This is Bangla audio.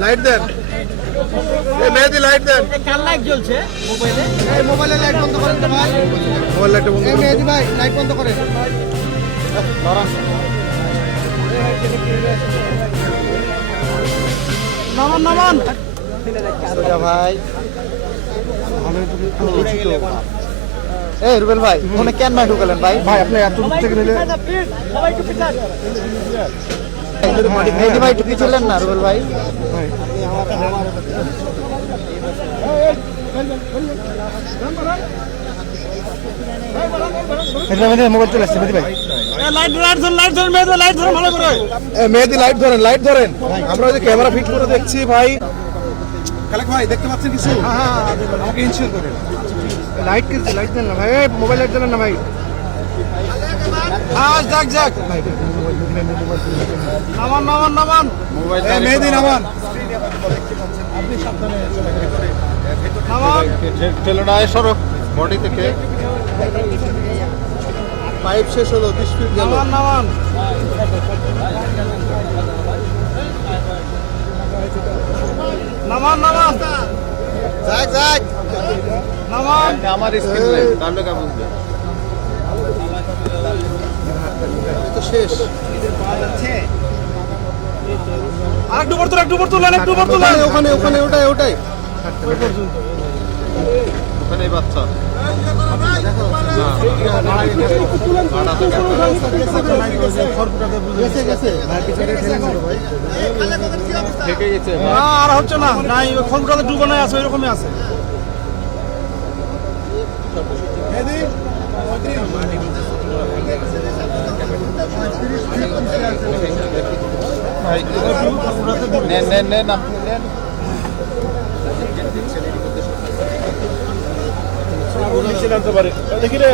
লাইট দেন, মেহেদি লাইট দেন। কার লাইট জ্বলছে মোবাইলে? মোবাইলের লাইট বন্ধ করেন তো ভাই। মোবাইল লাইট বন্ধ করেন। মেহেদি ভাই লাইট বন্ধ করেন। নামান নামান ভাই এই রুবেল ভাই ফোনে কেন না ঢুকালেন ভাই? ভাই আপনি এত দূর থেকে নিলে মেহেদি ভাই একটু পিছলেন না রুবেল ভাই? মোবাইল চলে আসছে মেহেদি ভাই। মেহেদি লাইট ধরেন, লাইট ধরেন। আমরা ওই যে ক্যামেরা ফিট করে দেখছি ভাই। খালেক ভাই দেখতে পাচ্ছেন কিছু? আমাকে ইনশিওর করেন। লাইট কি লাইট দেন না ভাই, মোবাইল লাইট দেন না ভাই। যাক যাক ভাই, নামান নামান নামান মোবাইল মেহেদি নামান। আপনি সাবধানে নামান। ঠেলোনা সরো বডি থেকে। পাইপ শেষ হলো, 20 ফিট গেল। নামান নামান নামান নামান যাক যাক নামান। আমার স্ক্রিন নাই, কান্ড কা বুঝবে তো শেষ। আরেকটু উপর তোলা, একটু উপর তোলা, একটু উপর তোলা। ওখানে ওখানে ওটাই ওটাই ওখানে বাচ্চা আর হচ্ছে না, নাই খনটাতে ডুবানো আছে, ওই রকমই আছে। নেন নেন নেন আপনি নেন। দেখি রে